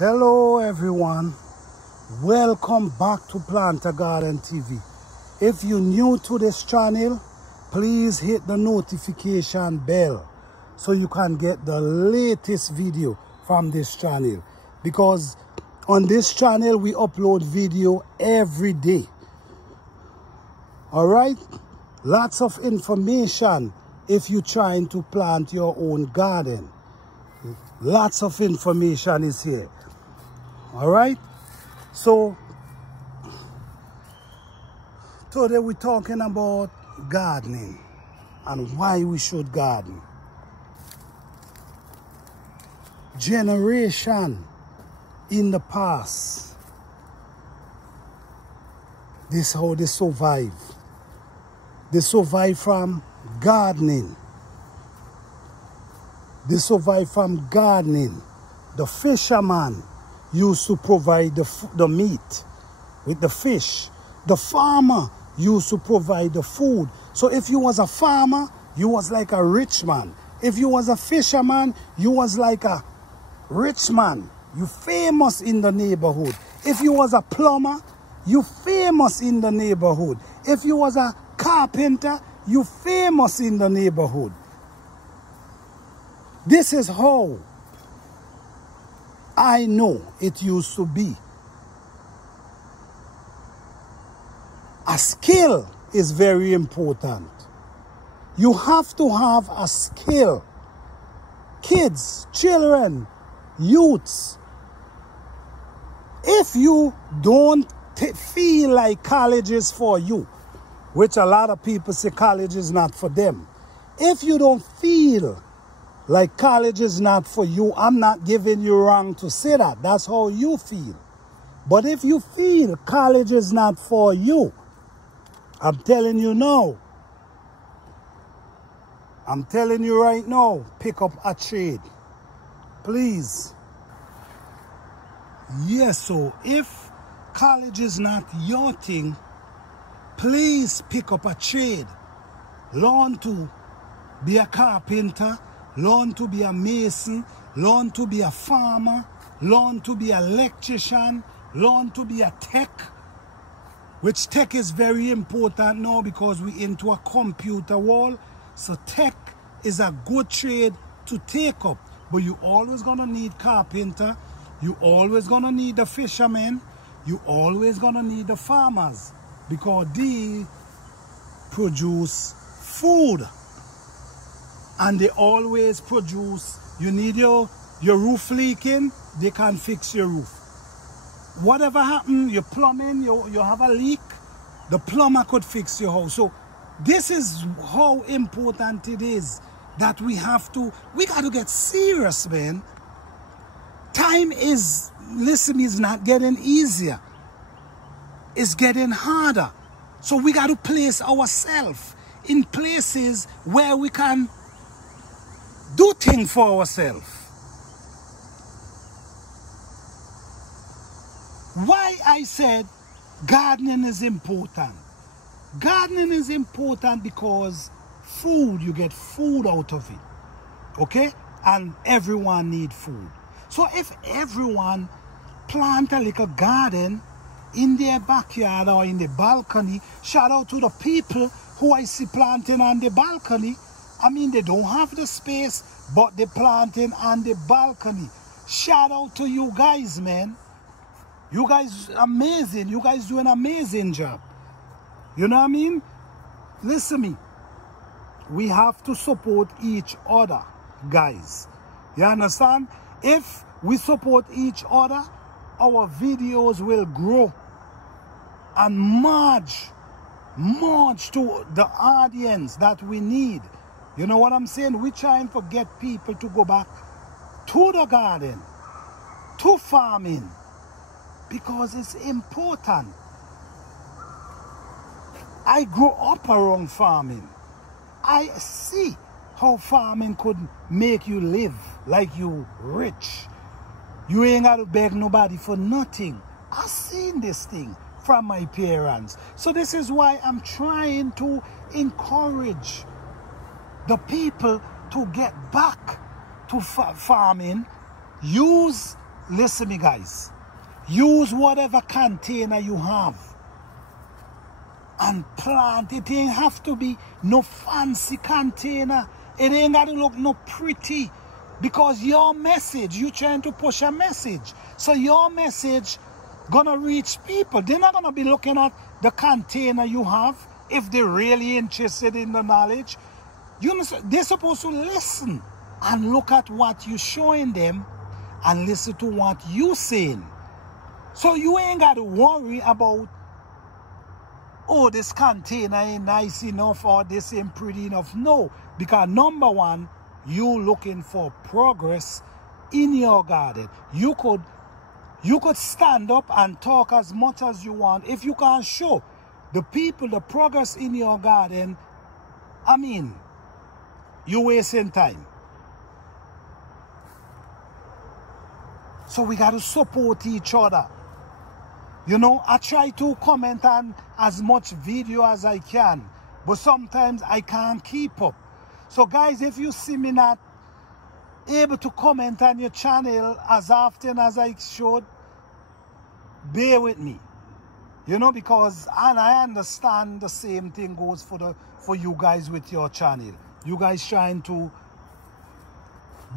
Hello everyone, welcome back to Plant a Garden TV. If you're new to this channel, please hit the notification bell so you can get the latest video from this channel, because on this channel we upload video every day. Alright, lots of information if you're trying to plant your own garden. Lots of information is here. All right, so today we're talking about gardening and why we should garden. Generation in the past, this is how they survive. They survive from gardening. They survive from gardening. The fisherman used to provide the meat with the fish. The farmer used to provide the food. So if you was a farmer, you was like a rich man. If you was a fisherman, you was like a rich man. You famous in the neighborhood. If you was a plumber, you famous in the neighborhood. If you was a carpenter, you famous in the neighborhood. This is how I know it used to be. A skill is very important. You have to have a skill. Kids, children, youths. If you don't feel like college is for you, which a lot of people say college is not for them. If you don't feel like college is not for you, I'm not giving you wrong to say that. That's how you feel. But if you feel college is not for you, I'm telling you now. I'm telling you right now, pick up a trade. Please. Yes, so if college is not your thing, please pick up a trade. Learn to be a carpenter. Learn to be a mason, learn to be a farmer, learn to be an electrician, learn to be a tech, which tech is very important now because we're into a computer world. So tech is a good trade to take up. But you always gonna need carpenter, you always gonna need the fishermen, you always gonna need the farmers, because they produce food. And they always produce. You need your roof leaking, they can fix your roof. Whatever happened, your plumbing, you have a leak, the plumber could fix your house. So this is how important it is that we got to get serious, man. Time is, listen, is not getting easier. It's getting harder. So we got to place ourselves in places where we can do things for ourselves. Why I said gardening is important. Gardening is important because food, you get food out of it. Okay? And everyone needs food. So if everyone plant a little garden in their backyard or in the balcony, shout out to the people who I see planting on the balcony. I mean, they don't have the space, but they're planting on the balcony. Shout out to you guys, man. You guys amazing. You guys do an amazing job. You know what I mean? Listen to me. We have to support each other, guys. You understand? If we support each other, our videos will grow and merge to the audience that we need. You know what I'm saying? We're trying to get people to go back to the garden, to farming, because it's important. I grew up around farming. I see how farming could make you live like you rich. You ain't got to beg nobody for nothing. I've seen this thing from my parents. So this is why I'm trying to encourage the people to get back to farming, use listen me guys, use whatever container you have and plant. It ain't have to be no fancy container. It ain't got to look no pretty, because your message, you trying to push a message. So your message gonna reach people. They're not gonna be looking at the container you have if they're really interested in the knowledge. You know, they're supposed to listen and look at what you're showing them and listen to what you're saying. So you ain't got to worry about, oh, this container ain't nice enough or this ain't pretty enough. No, because number one, you looking for progress in your garden. You could stand up and talk as much as you want. If you can't show the people the progress in your garden, I mean, you're wasting time. So we got to support each other. You know, I try to comment on as much video as I can, but sometimes I can't keep up. So guys, if you see me not able to comment on your channel as often as I should, bear with me. You know, because I understand the same thing goes for you guys with your channel. You guys trying to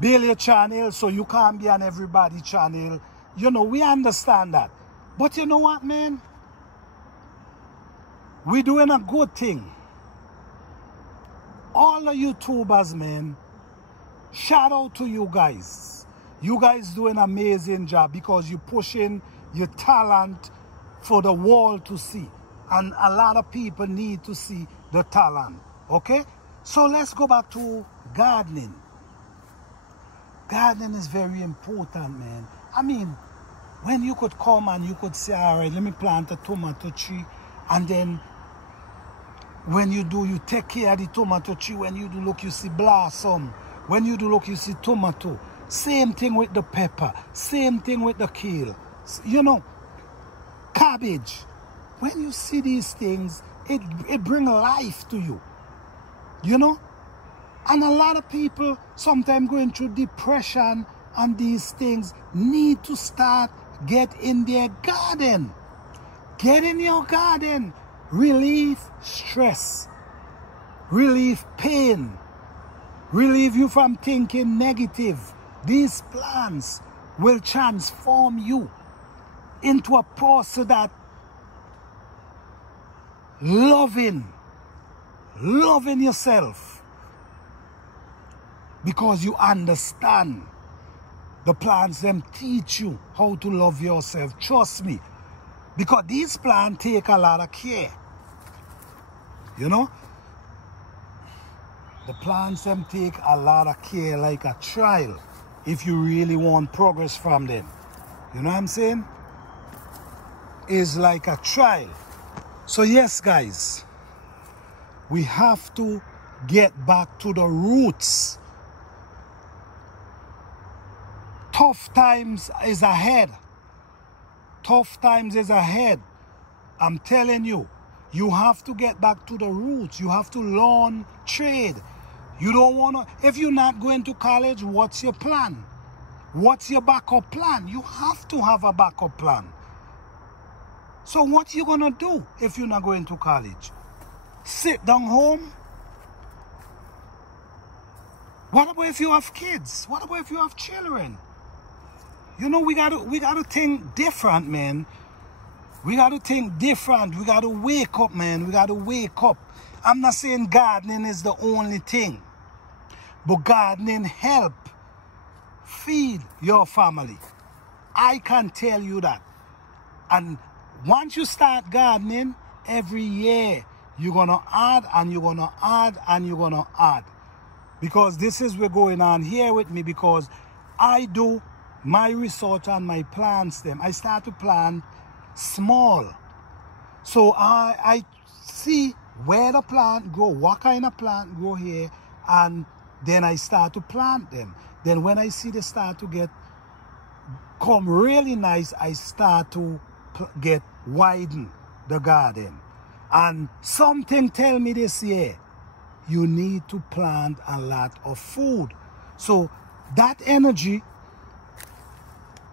build your channel so you can't be on everybody's channel. You know, we understand that. But you know what, man? We're doing a good thing. All the YouTubers, man, shout out to you guys. You guys do an amazing job because you're pushing your talent for the world to see. And a lot of people need to see the talent. Okay? So let's go back to gardening. Gardening is very important, man. I mean, when you could come and you could say, all right, let me plant a tomato tree, and then when you do, you take care of the tomato tree. When you do, look, you see blossom. When you do, look, you see tomato. Same thing with the pepper. Same thing with the kale. You know, cabbage. When you see these things, it brings life to you. You know? And a lot of people, sometimes going through depression and these things, need to start get in their garden. Get in your garden. Relieve stress. Relieve pain. Relieve you from thinking negative. These plants will transform you into a person that loving yourself, because you understand the plants them teach you how to love yourself. Trust me, because these plants take a lot of care. You know, the plants them take a lot of care, like a child, if you really want progress from them. You know what I'm saying? It's like a child. So yes, guys, we have to get back to the roots. Tough times is ahead. Tough times is ahead. I'm telling you, you have to get back to the roots. You have to learn trade. You don't want to, if you're not going to college, what's your plan? What's your backup plan? You have to have a backup plan. So what you gonna do if you're not going to college? Sit down home? What about if you have kids? What about if you have children? You know, we gotta think different, man. We gotta think different. We gotta wake up, man. We gotta wake up. I'm not saying gardening is the only thing, but gardening help feed your family. I can tell you that. And once you start gardening, every year you're gonna add and you're gonna add and you're gonna add. Because this is what's going on here with me, because I do my research on my plants them. I start to plant small. So I see where the plant grow, what kind of plant grow here, and then I start to plant them. Then when I see they start to come really nice, I start to get widen the garden. And something tell me this year, you need to plant a lot of food. So that energy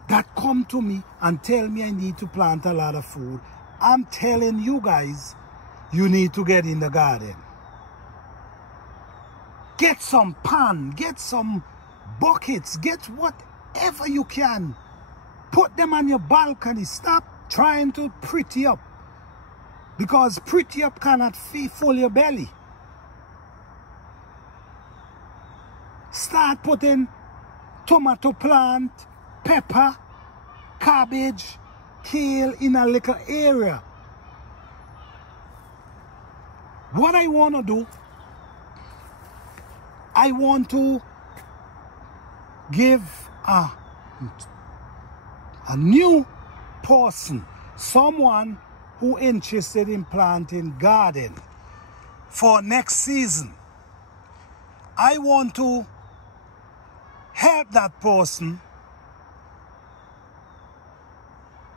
that come to me and tell me I need to plant a lot of food. I'm telling you guys, you need to get in the garden. Get some pan, get some buckets, get whatever you can. Put them on your balcony. Stop trying to pretty up, because pretty up cannot fill your belly. Start putting tomato plant, pepper, cabbage, kale in a little area. What I want to do, I want to give a new person, someone who interested in planting garden for next season. I want to help that person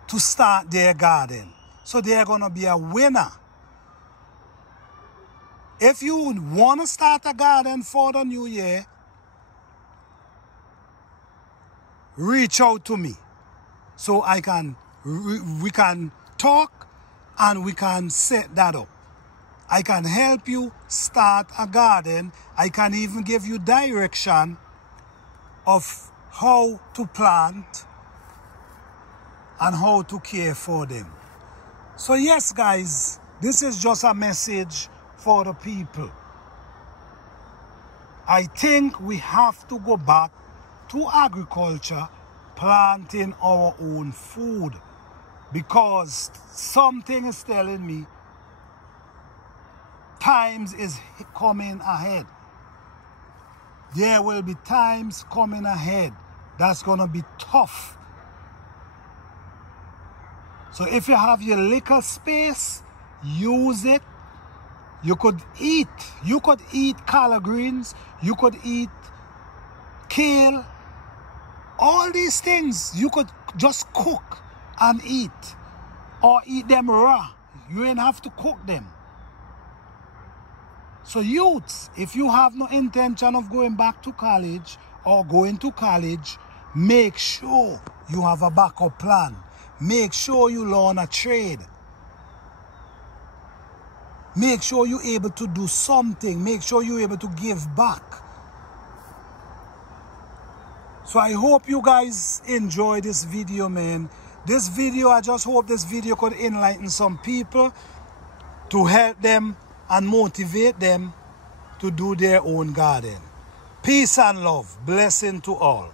to start their garden. So they're going to be a winner. If you want to start a garden for the new year, reach out to me so we can talk and we can set that up. I can help you start a garden. I can even give you direction of how to plant and how to care for them. So yes, guys, this is just a message for the people. I think we have to go back to agriculture, planting our own food, because something is telling me times is coming ahead. There will be times coming ahead that's going to be tough. So if you have your little space, use it. You could eat collard greens, you could eat kale, all these things you could just cook and eat, or eat them raw. You ain't have to cook them. So youths, if you have no intention of going back to college or going to college, make sure you have a backup plan. Make sure you learn a trade. Make sure you're able to do something. Make sure you're able to give back. So I hope you guys enjoy this video, man. This video, I just hope this video could enlighten some people, to help them and motivate them to do their own garden. Peace and love. Blessing to all.